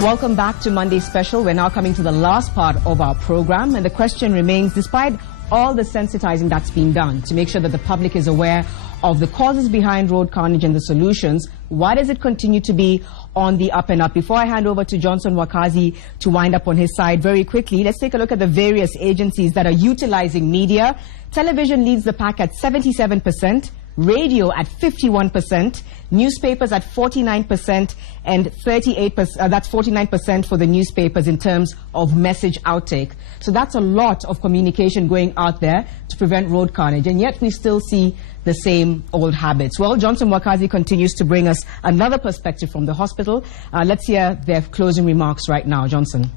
Welcome back to Monday Special. We're now coming to the last part of our program, and the question remains, despite all the sensitizing that's been done to make sure that the public is aware of the causes behind road carnage and the solutions, why does it continue to be on the up and up? Before I hand over to Johnson Wakazi to wind up on his side very quickly, let's take a look at the various agencies that are utilizing media. Television leads the pack at 77%. Radio at 51%, newspapers at 49%, and 38%, that's 49% for the newspapers in terms of message outtake. So that's a lot of communication going out there to prevent road carnage, and yet we still see the same old habits. Well, Johnson Wakazi continues to bring us another perspective from the hospital. Let's hear their closing remarks right now. Johnson.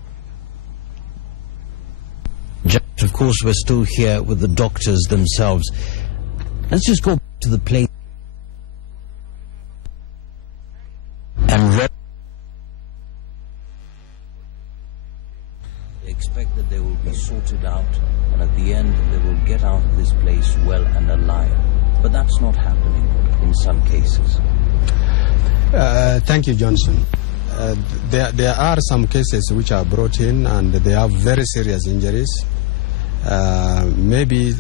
Of course, we're still here with the doctors themselves. Let's just go to the place and they expect that they will be sorted out, and at the end they will get out of this place well and alive. But that's not happening in some cases. Thank you, Johnson. There are some cases which are brought in and they have very serious injuries. Maybe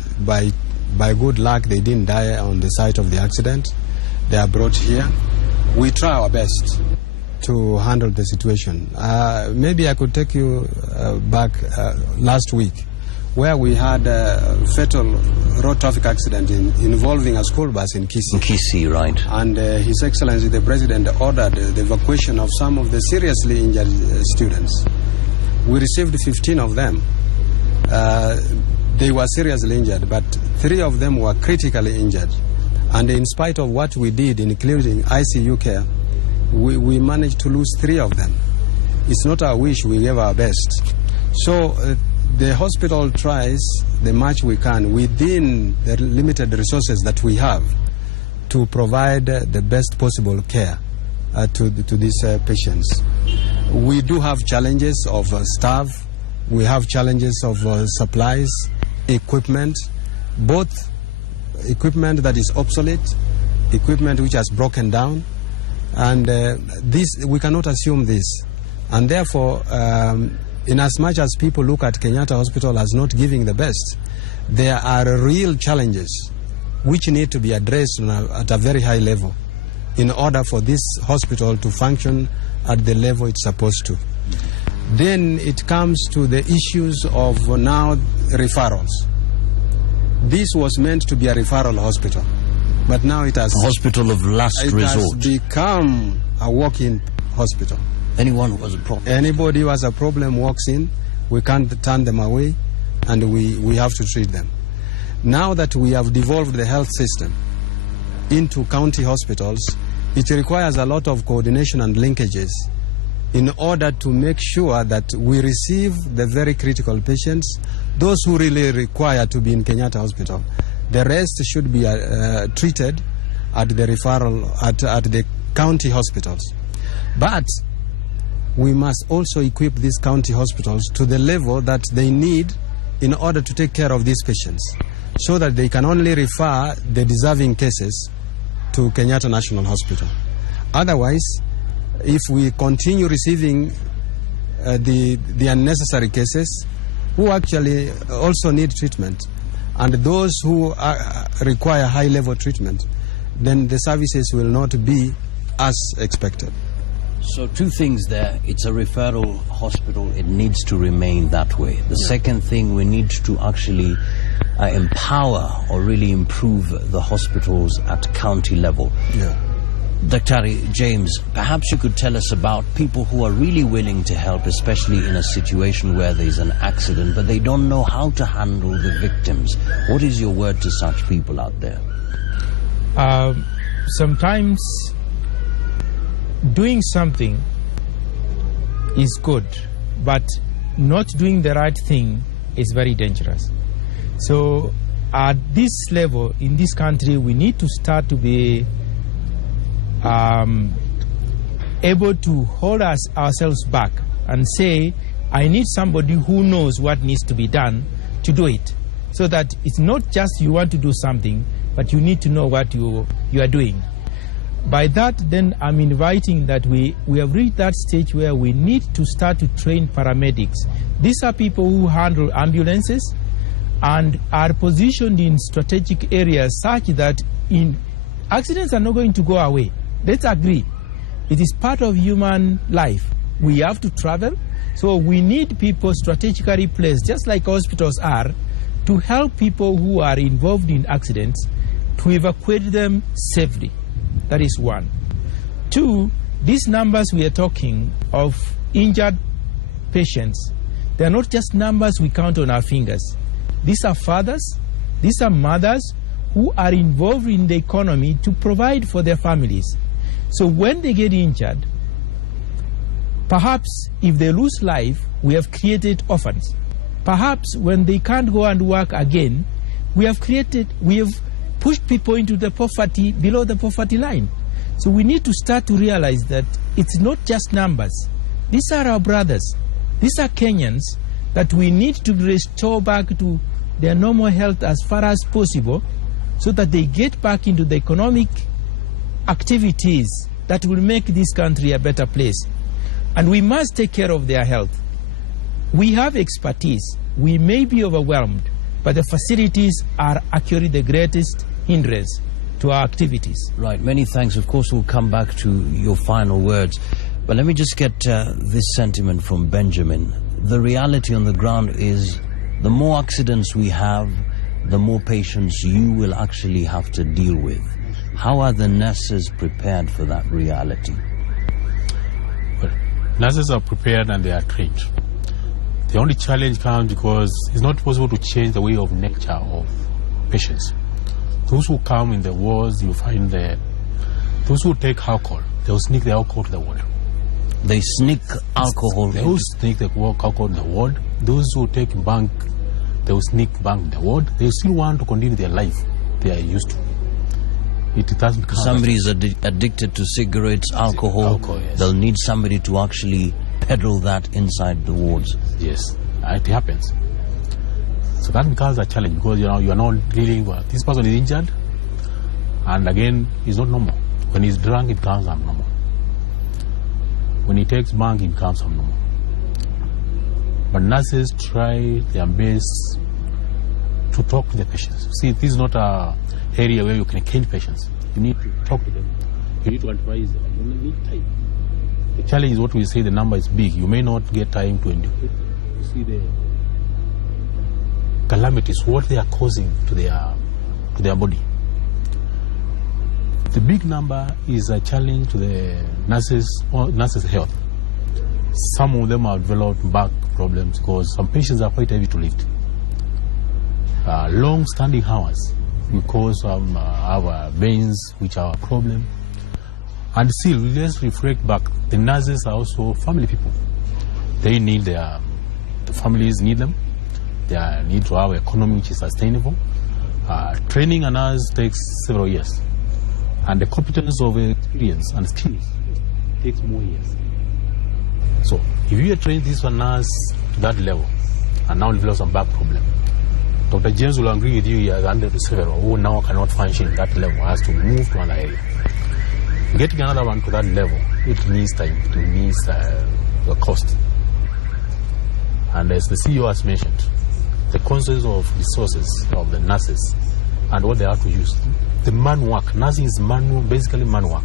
by good luck, they didn't die on the site of the accident. They are brought here. We try our best to handle the situation. Maybe I could take you back last week, where we had a fatal road traffic accident involving a school bus in Kisii. In Kisii, right. And His Excellency the President ordered the evacuation of some of the seriously injured students. We received 15 of them. They were seriously injured, but 3 of them were critically injured. And in spite of what we did, including ICU care, we managed to lose 3 of them. It's not our wish, we gave our best. So the hospital tries the much we can within the limited resources that we have to provide the best possible care to these patients. We do have challenges of staff, we have challenges of supplies, equipment, both equipment that is obsolete, equipment which has broken down, and this we cannot assume this. And therefore, in as much as people look at Kenyatta Hospital as not giving the best, there are real challenges which need to be addressed at a very high level in order for this hospital to function at the level it's supposed to. Then it comes to the issues of now referrals. This was meant to be a referral hospital, but now it has... Hospital of last resort. It has become a walk-in hospital. Anyone who has a problem. Anybody who has a problem walks in, we can't turn them away, and we have to treat them. Now that we have devolved the health system into county hospitals, it requires a lot of coordination and linkages in order to make sure that we receive the very critical patients, those who really require to be in Kenyatta Hospital. The rest should be treated at the referral, at the county hospitals. But we must also equip these county hospitals to the level that they need in order to take care of these patients, so that they can only refer the deserving cases to Kenyatta National Hospital. Otherwise, if we continue receiving the unnecessary cases, who actually also need treatment, and those who require high-level treatment, then the services will not be as expected. So 2 things there. It's a referral hospital. It needs to remain that way. The second thing, we need to actually empower or really improve the hospitals at county level. Yeah. Dr. James, perhaps you could tell us about people who are really willing to help, especially in a situation where there's an accident, but they don't know how to handle the victims. What is your word to such people out there? Sometimes doing something is good, but not doing the right thing is very dangerous. So at this level, in this country, we need to start to be able to hold ourselves back and say, I need somebody who knows what needs to be done to do it. So that it's not just you want to do something, but you need to know what you are doing. by that, then I'm inviting that we have reached that stage where we need to start to train paramedics. These are people who handle ambulances and are positioned in strategic areas such that accidents are not going to go away. Let's agree. It is part of human life. We have to travel, so we need people strategically placed, just like hospitals are, to help people who are involved in accidents to evacuate them safely. That is one. Two, these numbers we are talking of injured patients, they are not just numbers we count on our fingers. These are fathers, these are mothers who are involved in the economy to provide for their families. So when they get injured, perhaps if they lose life, we have created orphans. Perhaps when they can't go and work again, we have pushed people into the poverty, below the poverty line. So we need to start to realize that it's not just numbers. These are our brothers. These are Kenyans that we need to restore back to their normal health as far as possible so that they get back into the economic activities that will make this country a better place. And we must take care of their health. We have expertise. We may be overwhelmed, but the facilities are actually the greatest hindrance to our activities. Right, many thanks. Of course, we'll come back to your final words. But let me just get this sentiment from Benjamin. The reality on the ground is the more accidents we have, the more patients you will actually have to deal with. How are the nurses prepared for that reality? Well, nurses are prepared and they are trained. The only challenge comes because it's not possible to change the way of nature of patients. Those who come in the wards, you find that those who take alcohol, they'll sneak the alcohol to the ward. They sneak alcohol? They will sneak the alcohol in the ward. Those who take bank, they will sneak bank in the ward. They still want to continue their life they are used to. It does become somebody is addicted to cigarettes, alcohol. Yes. They'll need somebody to actually peddle that inside the wards. Yes, it happens. So that becomes a challenge because you are not dealing with this person is injured, and again, he's not normal. When he's drunk, it becomes abnormal. When he takes bank, it becomes abnormal. But nurses try their best to talk to the patients. See, this is not an area where you can cane patients. You need to talk to them. You need to advise them. You need time. The challenge is what we say, the number is big. You may not get time to educate. You see the calamities, what they are causing to their body. The big number is a challenge to the nurses' health. Some of them have developed back problems because some patients are quite heavy to lift. Long-standing hours because some have veins which are a problem. And still, let's reflect back. The nurses are also family people. They need the families need them. They need to have an economy which is sustainable. Training a nurse takes several years. And the competence of experience and skills takes more years. So, if you train this one nurse to that level and now develop some back problem, Dr. James will agree with you, he has handled several who now cannot function at that level, has to move to another area. Getting another one to that level, it needs time, it needs the cost. And as the CEO has mentioned, the concerns of resources of the nurses and what they have to use. The man work, nursing is manual, basically man work.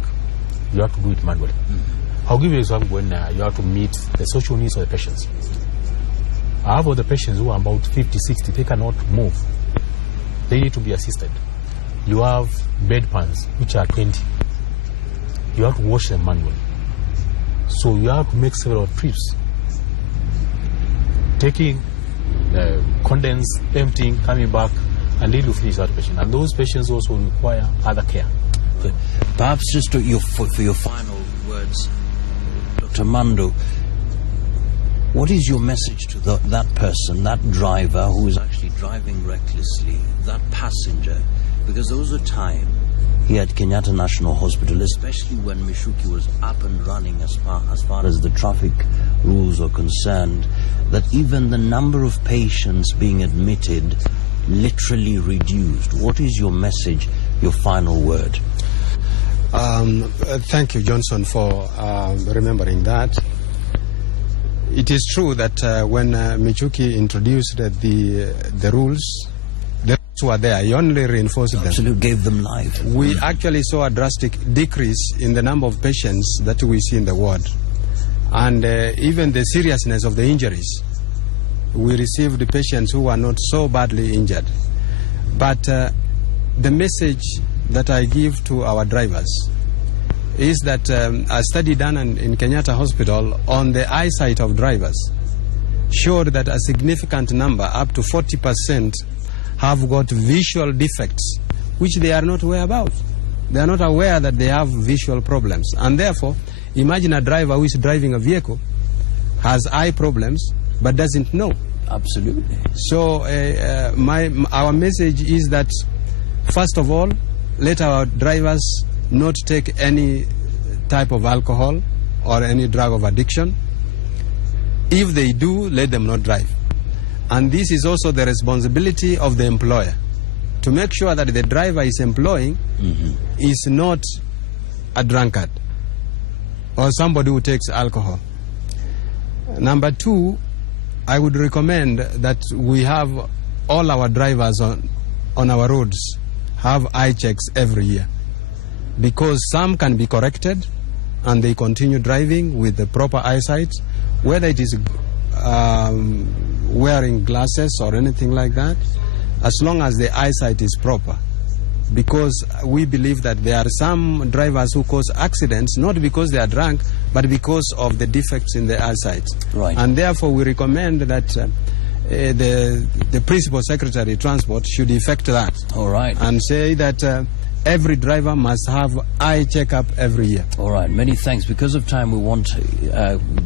You have to do it manually. I'll give you an example when you have to meet the social needs of the patients. I have other patients who are about 50, 60, they cannot move. They need to be assisted. You have bedpans, which are 20. You have to wash them manually. So you have to make several trips. Taking condense, emptying, coming back, and need to finish that patient. And those patients also require other care. Okay. Perhaps just for your final words, Dr. Mando, what is your message to that person, that driver who is actually driving recklessly, that passenger? Because there was a time here at Kenyatta National Hospital, especially when Mishuki was up and running as far as the traffic rules are concerned, that even the number of patients being admitted literally reduced. What is your message, your final word? Thank you, Johnson, for remembering that. It is true that when Michuki introduced the rules, the rules were there. He only reinforced them. Absolutely, gave them life. We actually saw a drastic decrease in the number of patients that we see in the ward. And even the seriousness of the injuries. We received patients who were not so badly injured. But the message that I give to our drivers is that a study done in Kenyatta Hospital on the eyesight of drivers showed that a significant number, up to 40%, have got visual defects, which they are not aware about. They are not aware that they have visual problems. And therefore, imagine a driver who is driving a vehicle, has eye problems, but doesn't know. Absolutely. So our message is that, first of all, let our drivers not take any type of alcohol or any drug of addiction. If they do, let them not drive. And this is also the responsibility of the employer, to make sure that the driver is employing is not a drunkard or somebody who takes alcohol. Number two, I would recommend that we have all our drivers on our roads have eye checks every year, because some can be corrected and they continue driving with the proper eyesight, whether it is wearing glasses or anything like that, as long as the eyesight is proper. Because we believe that there are some drivers who cause accidents not because they are drunk, but because of the defects in the eyesight. Right. And therefore we recommend that the Principal Secretary Transport should effect that. All right. And say that every driver must have eye checkup every year. All right, many thanks. Because of time, we won't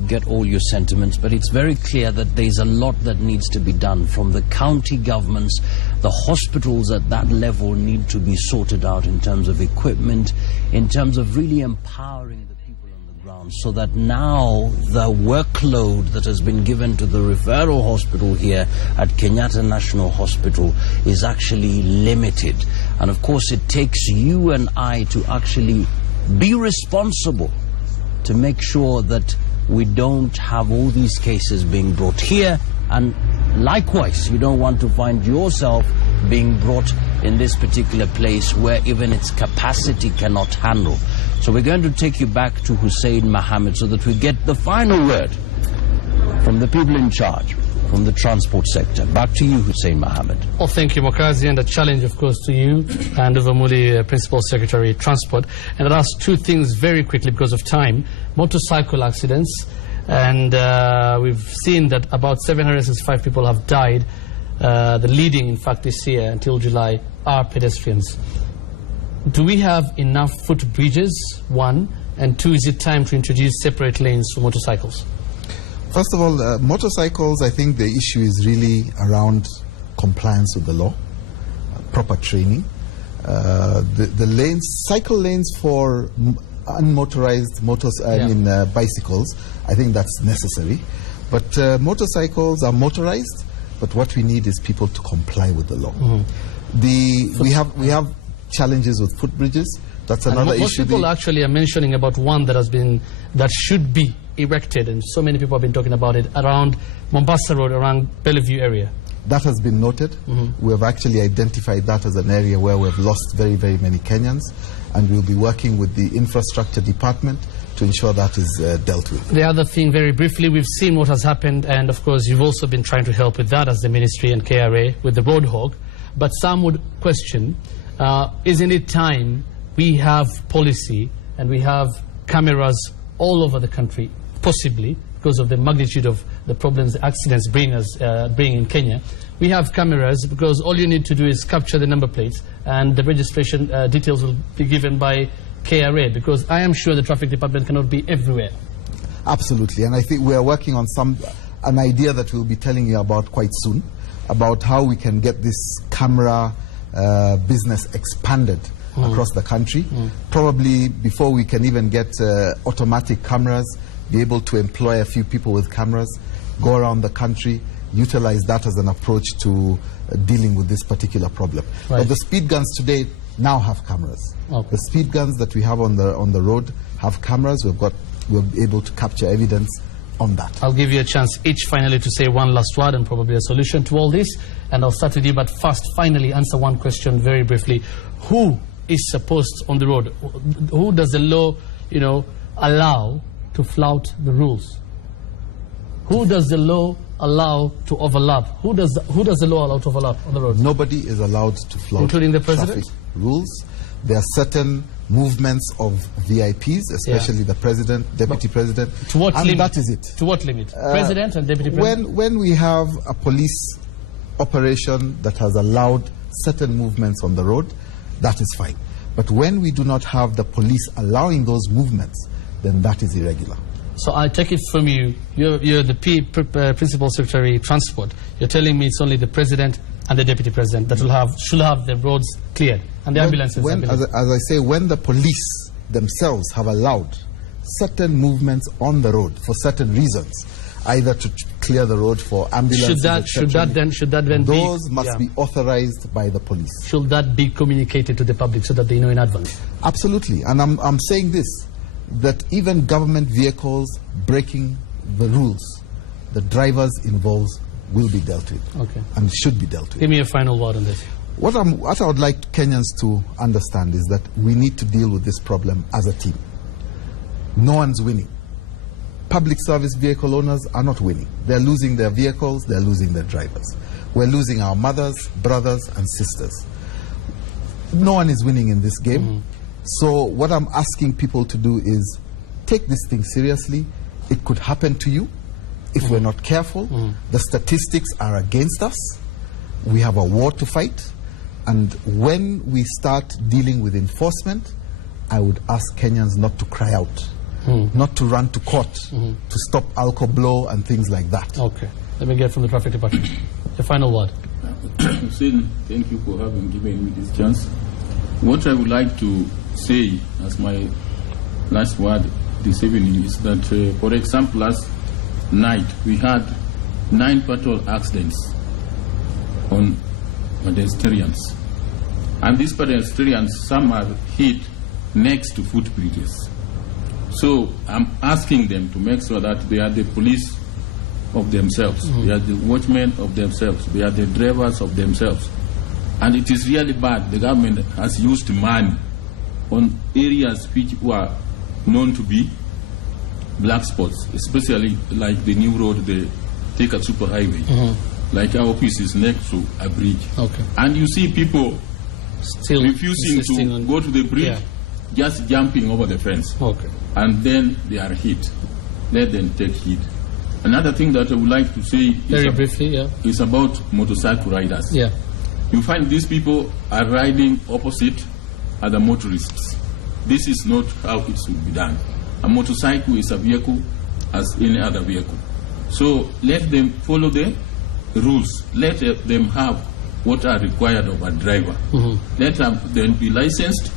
get all your sentiments, but it's very clear that there's a lot that needs to be done from the county governments. The hospitals at that level need to be sorted out in terms of equipment, in terms of really empowering the people on the ground, so that now the workload that has been given to the referral hospital here at Kenyatta National Hospital is actually limited. And of course, it takes you and I to actually be responsible to make sure that we don't have all these cases being brought here. And likewise, you don't want to find yourself being brought in this particular place where even its capacity cannot handle. So we're going to take you back to Hussein Mohammed so that we get the final word from the people in charge, from the transport sector. Back to you, Hussein Mohammed. Well, thank you, Mokazi, and a challenge, of course, to you and Uvamuli, Principal Secretary Transport. And I'll ask two things very quickly because of time. Motorcycle accidents, and we've seen that about 765 people have died. The leading, in fact, this year until July are pedestrians. Do we have enough footbridges, one? And two, is it time to introduce separate lanes for motorcycles? First of all, motorcycles, I think the issue is really around compliance with the law, proper training. The lanes, cycle lanes for unmotorized bicycles, I think that's necessary. But motorcycles are motorized, but what we need is people to comply with the law. We have challenges with footbridges. That's another issue. Most people actually are mentioning about one that should be erected, and so many people have been talking about it around Mombasa Road, around Bellevue area. That has been noted. We have actually identified that as an area where we've lost very, very many Kenyans, and we'll be working with the infrastructure department to ensure that is dealt with. The other thing, very briefly, we've seen what has happened, and of course you've also been trying to help with that as the ministry and KRA with the road hog. But some would question, isn't it time we have policy and we have cameras all over the country, possibly because of the magnitude of the problems the accidents bring in Kenya. We have cameras because all you need to do is capture the number plates and the registration details will be given by KRA, because I am sure the traffic department cannot be everywhere. Absolutely, and I think we are working on an idea that we'll be telling you about quite soon, about how we can get this camera business expanded across the country. Probably before we can even get automatic cameras, be able to employ a few people with cameras, go around the country, utilize that as an approach to dealing with this particular problem. Right. But the speed guns today now have cameras. Okay. The speed guns that we have on the road have cameras. We're able to capture evidence on that. I'll give you a chance each finally to say one last word and probably a solution to all this. And I'll start with you, but first, finally, answer one question very briefly. Who is supposed on the road? Who does the law, allow to flout the rules? Who does the law allow to overlap? Who does the law allow to overlap on the road? Nobody is allowed to flout including the president? traffic rules. There are certain movements of VIPs, especially the president, deputy president, to what and limit? that is it. To what limit? President and deputy president? When we have a police operation that has allowed certain movements on the road, that is fine. But when we do not have the police allowing those movements, then that is irregular. So I take it from you, you're the Principal Secretary Transport. You're telling me it's only the President and the Deputy President that should have the roads cleared and the ambulances. As I say, when the police themselves have allowed certain movements on the road for certain reasons, either to clear the road for ambulances, should that then those must be authorized by the police. Should that be communicated to the public so that they know in advance? Absolutely. And I'm saying this, that even government vehicles breaking the rules, the drivers involved will be dealt with. Okay. And should be dealt with. Give me a final word on this. What I would like Kenyans to understand is that we need to deal with this problem as a team. No one's winning. Public service vehicle owners are not winning. They're losing their vehicles, they're losing their drivers. We're losing our mothers, brothers, and sisters. No one is winning in this game. So what I'm asking people to do is take this thing seriously. It could happen to you if we're not careful. The statistics are against us. We have a war to fight. And when we start dealing with enforcement, I would ask Kenyans not to cry out, not to run to court, to stop alcohol blow and things like that. Okay. Let me get from the traffic department. The final word. Hussein, thank you for having given me this chance. What I would like to say as my last word this evening is that, for example, last night we had 9 fatal accidents on pedestrians. And these pedestrians, some are hit next to footbridges. So I'm asking them to make sure that they are the police of themselves, they are the watchmen of themselves, they are the drivers of themselves. And it is really bad. The government has used money on areas which were known to be black spots, especially like the new road, the Thika Superhighway. Like our office is next to a bridge. Okay. And you see people still refusing to go to the bridge, just jumping over the fence. Okay. And then they are hit. Let them take hit. Another thing that I would like to say is about motorcycle riders. Yeah. You find these people are riding opposite other motorists. This is not how it should be done. A motorcycle is a vehicle as any other vehicle. So let them follow the rules. Let them have what are required of a driver. Let them be licensed.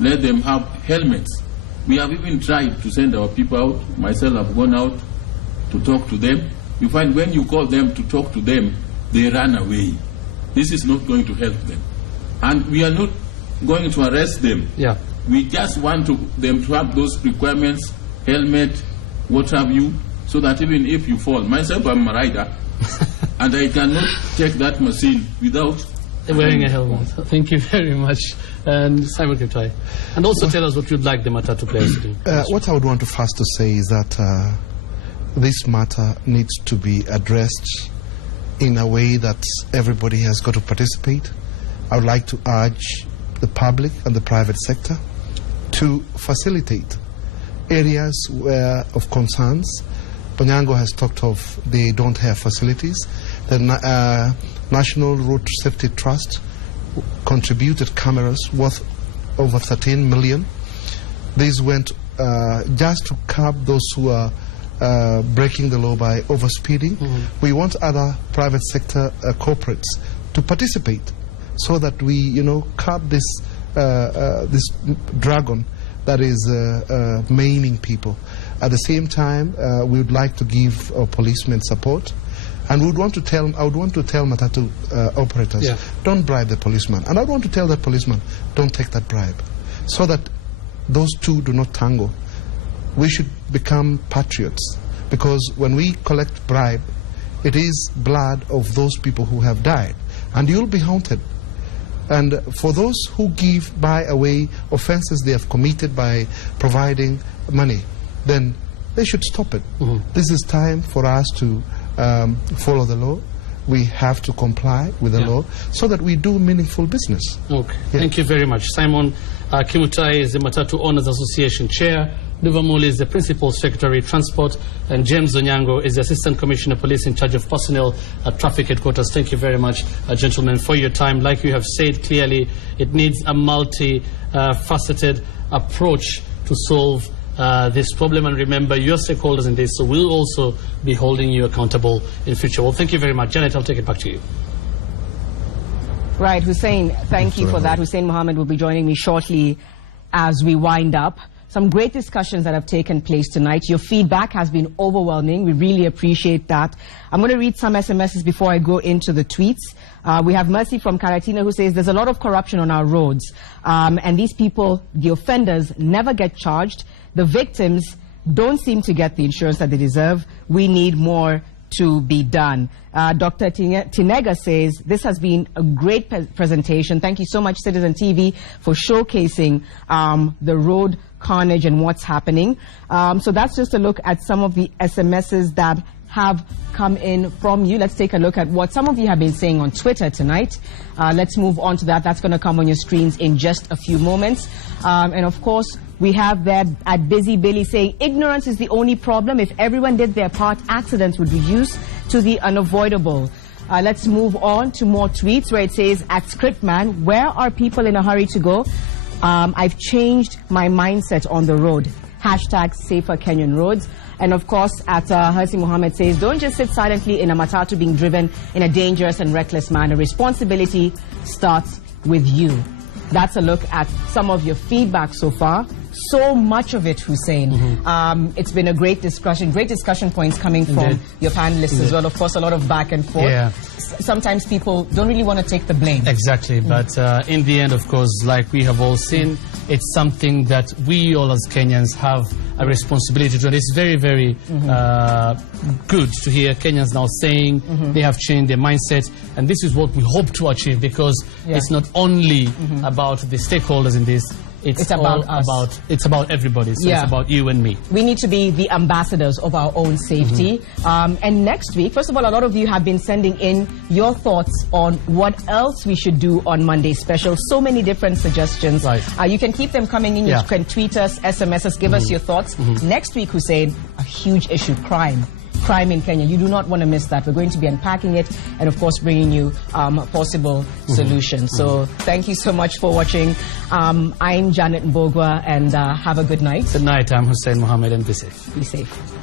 Let them have helmets. We have even tried to send our people out. Myself, I've gone out to talk to them. You find when you call them to talk to them, they run away. This is not going to help them. And we are not going to arrest them. Yeah. We just want them to have those requirements, helmet, what have you, so that even if you fall, myself, I'm a rider, and I cannot take that machine without wearing a helmet. Thank you very much. And Simon Kiptai. And also tell us what you'd like the Matatu players to do. What I would want to first to say is that this matter needs to be addressed in a way that everybody has got to participate. I would like to urge the public and the private sector to facilitate areas where of concerns. Onyango has talked of they don't have facilities. The National Road Safety Trust contributed cameras worth over 13 million. These went just to curb those who are breaking the law by overspeeding. We want other private sector corporates to participate so that we, curb this this dragon that is maiming people. At the same time, we would like to give our policemen support. And I would want to tell Matatu operators, don't bribe the policeman. And I would want to tell that policeman, don't take that bribe. So that those two do not tango. We should become patriots. Because when we collect bribe, it is blood of those people who have died. And you'll be haunted. And for those who give by away offenses they have committed by providing money, then they should stop it. This is time for us to follow the law. We have to comply with the law so that we do meaningful business. Okay, thank you very much. Simon Kimutai is the Matatu Owners Association Chair. Duvamuli is the Principal Secretary Transport, and James Onyango is the Assistant Commissioner Police in charge of personnel at Traffic Headquarters. Thank you very much, gentlemen, for your time. Like you have said clearly, it needs a multi-faceted approach to solve this problem. And remember, you're stakeholders in this, so we'll also be holding you accountable in future. Well, thank you very much. Janet, I'll take it back to you. Right, Hussein, thank you for that. Hussein Mohammed will be joining me shortly as we wind up. Some great discussions that have taken place tonight. Your feedback has been overwhelming. We really appreciate that. I'm going to read some SMSs before I go into the tweets. We have Mercy from Karatina who says there's a lot of corruption on our roads. And these people, the offenders, never get charged. The victims don't seem to get the insurance that they deserve. We need more to be done. Dr. Tinega says, this has been a great presentation. Thank you so much, Citizen TV, for showcasing the road carnage and what's happening. So that's just a look at some of the SMSs that have come in from you. Let's take a look at what some of you have been saying on Twitter tonight. Let's move on to that. That's going to come on your screens in just a few moments. And of course, we have there at Busy Billy saying, ignorance is the only problem. If everyone did their part, accidents would reduce to the unavoidable. Let's move on to more tweets where it says, at Scriptman, where are people in a hurry to go? I've changed my mindset on the road. Hashtag safer Kenyan roads. And of course, at Hersi Mohammed says, don't just sit silently in a matatu being driven in a dangerous and reckless manner. Responsibility starts with you. That's a look at some of your feedback so far. So much of it, Hussein. It's been a great discussion points coming from your panelists as well. Of course, a lot of back and forth. Sometimes people don't really want to take the blame. Exactly, but in the end, of course, like we have all seen, it's something that we all as Kenyans have a responsibility to. And it's very, very good to hear Kenyans now saying they have changed their mindset. And this is what we hope to achieve, because it's not only about the stakeholders in this. It's about us. It's about everybody. So it's about you and me. We need to be the ambassadors of our own safety. And next week, first of all, a lot of you have been sending in your thoughts on what else we should do on Monday special. So many different suggestions. You can keep them coming in. You can tweet us, SMS us, give us your thoughts. Next week, Hussein, a huge issue, crime in Kenya. You do not want to miss that. We're going to be unpacking it and, of course, bringing you possible solutions. So thank you so much for watching. I'm Janet Mbogwa, and have a good night. Good night. I'm Hussein Mohammed, and be safe. Be safe.